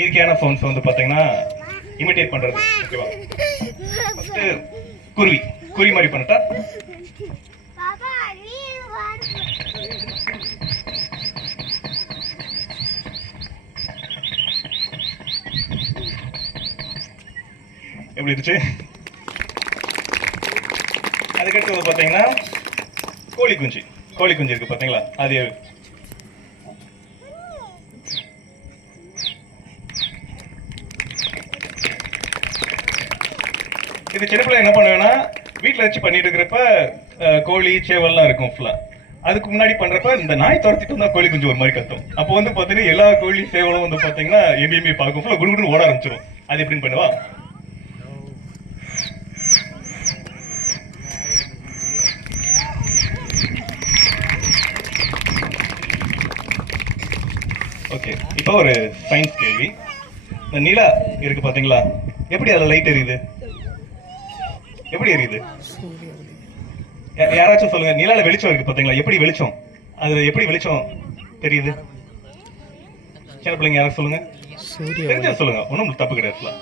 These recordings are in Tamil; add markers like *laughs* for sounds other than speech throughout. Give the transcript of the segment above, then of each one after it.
இயற்கையான சவுண்ட்ஸ் வந்து பாத்தீங்கன்னா இமிடேட் பண்றது. ஓகேவா? ஃபர்ஸ்ட் குருவி. குருவி மாதிரி பண்ணிட்டா? எப்படி இருந்துச்சு? அதுக்கடுத்து வந்து பாத்தீங்கன்னா கோழி குஞ்சு. கோழி குஞ்சு இருக்கு பாத்தீங்களா? அது இது சின்ன பிள்ளை என்ன பண்ணுவேன்னா வீட்டில் வச்சு பண்ணிட்டு இருக்கிறப்ப கோழி சேவல்லாம் இருக்கும் ஃபுல்லா அதுக்கு முன்னாடி பண்றப்ப இந்த நாய் துரத்திட்டு வந்தா கோழி குஞ்சு ஒரு மாதிரி கத்தும். அப்போ வந்து பாத்தீங்கன்னா எல்லா கோழி சேவலும் வந்து பாத்தீங்கன்னா எம்பிஎம்பி பார்க்கும். ஃபுல்லா குடுகுடுன்னு ஓட ஆரம்பிச்சிடும் அது எப்படின்னு பண்ணுவா? ஓகே இப்போ ஒரு சயின்ஸ் கேள்வி. இந்த நிலா இருக்கு பாத்தீங்களா? எப்படி அதில் லைட் எரியுது? எப்படி எரியுது? யாராச்சும் சொல்லுங்க நிலால வெளிச்சம் இருக்கு பாத்தீங்களா? எப்படி வெளிச்சம்? அதுல எப்படி வெளிச்சம் தெரியுது? சின்ன பிள்ளைங்க யாராவது சொல்லுங்க. தெரிஞ்சா சொல்லுங்க ஒன்றும் தப்பு கிடையாது full ஆ.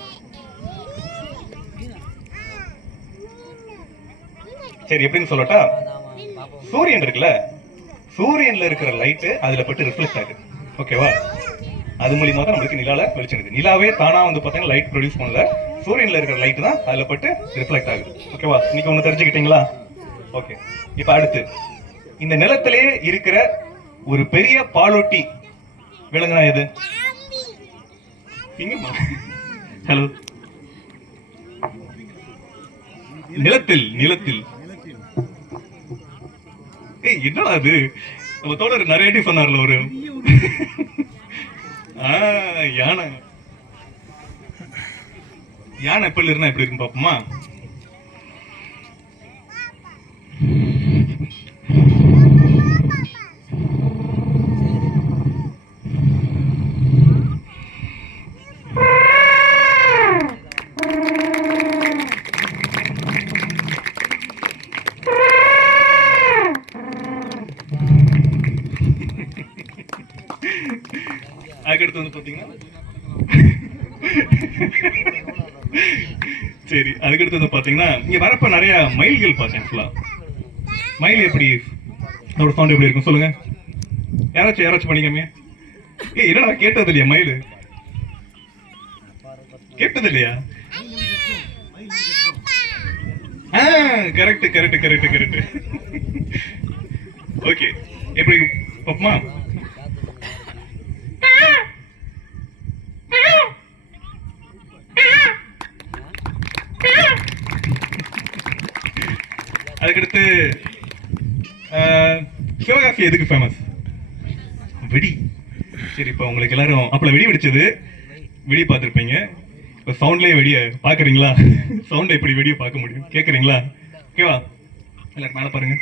சரி எப்படின்னு சொல்லட்டா? சூரியன் இருக்குல்ல? சூரியன்ல இருக்கிற லைட் அதுல பட்டு ரிஃப்ளெக்ட் ஆகுது. ஓகேவா அது மூலியமா தான் நம்மளுக்கு நிலால வெளிச்சம் நிலாவே தானா வந்து பாத்தீங்கன்னா லைட் ப்ரொடியூஸ் பண்ணல. சூரியன்ல இருக்கிற லைட் தான் அதுல பட்டு ரிஃப்ளெக்ட் ஆகுது. ஓகேவா இன்னைக்கு ஒண்ணு தெரிஞ்சுக்கிட்டீங்களா? ஓகே இப்ப அடுத்து இந்த நிலத்திலே இருக்கிற ஒரு பெரிய பாலோட்டி விலங்குனா எது? ஹலோ நிலத்தில் நிலத்தில். ஏய் என்னடா அது நம்ம தோழர் நிறைய வாட்டி சொன்னார்ல ஒரு ஆ, யானை. யானை எப்படி இருந்தா எப்படி இருக்கும் பாப்போமா அதுக்கடுத்து வந்து பார்த்தீங்கன்னா சரி அதுக்கடுத்து வந்து பாத்தீங்கன்னா இங்கே வரப்ப நிறைய மயில்கள் பார்த்தேன் ஃபுல்லா மயில் எப்படி அதோட சவுண்ட் எப்படி இருக்கும் சொல்லுங்க. யாராச்சும் யாராச்சும் பண்ணிக்காமே ஏய் என்னடா கேட்டது இல்லையா மயில்? கேட்டது இல்லையா? ஆ correct correct correct correct okay எப்படி பாப்பமா அதுக்கடுத்து சிவகாசி எதுக்கு ஃபேமஸ் வெடி. சரி இப்போ உங்களுக்கு எல்லாரும் அப்பல வெடி வெடிச்சது. வெடி பார்த்துருப்பீங்க. இப்போ சவுண்ட்லேயே வெடியை பார்க்குறீங்களா? சவுண்டை எப்படி வெடியை பார்க்க முடியும்? கேட்குறீங்களா ஓகேவா எல்லாரும் மேலே பாருங்க.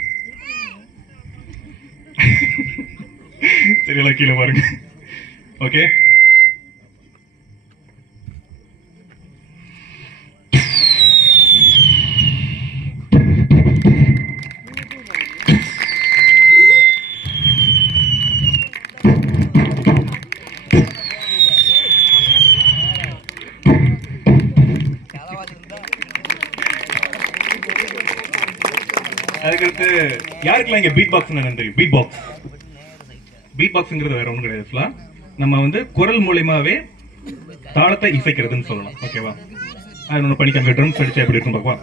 சரி எல்லாம் கீழே பாருங்க. ஓகே அதுக்கடுத்து யாருக்கெல்லாம் இங்க பீட் பாக்ஸ் என்னன்னு தெரியும் பீட் பாக்ஸ் பீட் பாக்ஸ்ங்கிறது வேற ஒன்றும் கிடையாது நம்ம வந்து குரல் மூலியமாவே தாளத்தை இசைக்கிறதுன்னு சொல்லலாம். ஓகேவா அது ஒன்று பண்ணிக்காம ட்ரம்ஸ் அடிச்சா எப்படி இருக்கும் பார்க்கலாம்.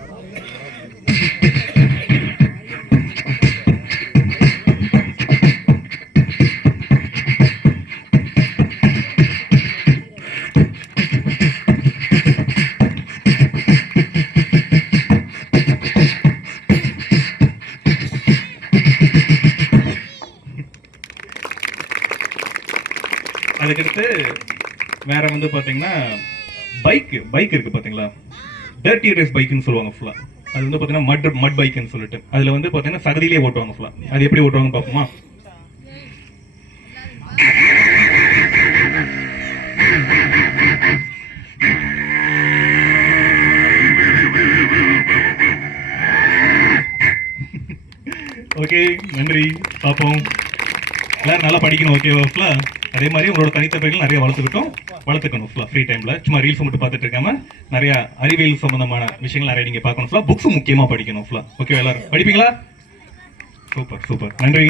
அதுக்கடுத்து வேற வந்து பார்த்தீங்கன்னா பைக் பைக் இருக்கு பார்த்தீங்களா டர்ட்டி ரேஸ் பைக்குன்னு சொல்லுவாங்க ஃபுல்லாக அது வந்து பார்த்தீங்கன்னா மட் மட் பைக்னு சொல்லிட்டு. அதில் வந்து பார்த்தீங்கன்னா சகதியிலே ஓட்டுவாங்க ஃபுல்லாக அது எப்படி ஓட்டுவாங்க பார்ப்போமா? *laughs* ஓகே நன்றி. பார்ப்போம். எல்லாரும் நல்லா படிக்கணும் ஓகேவா அதே மாதிரி உங்களோட தனித்தன்மைகள் நிறைய வளர்த்துக்கிட்டோம். வளர்த்துக்கணும் ஃபுல்லாக ஃப்ரீ டைமில் சும்மா ரீல்ஸ் மட்டும் பார்த்துட்டு இருக்காம நிறைய அறிவியல் சம்பந்தமான விஷயங்கள் நிறைய நீங்கள் பார்க்கணும் ஃபுல்லாக புக்ஸ் முக்கியமாக படிக்கணும் ஃபுல்லாக ஓகே எல்லாரும். படிப்பீங்களா? சூப்பர் சூப்பர் நன்றி.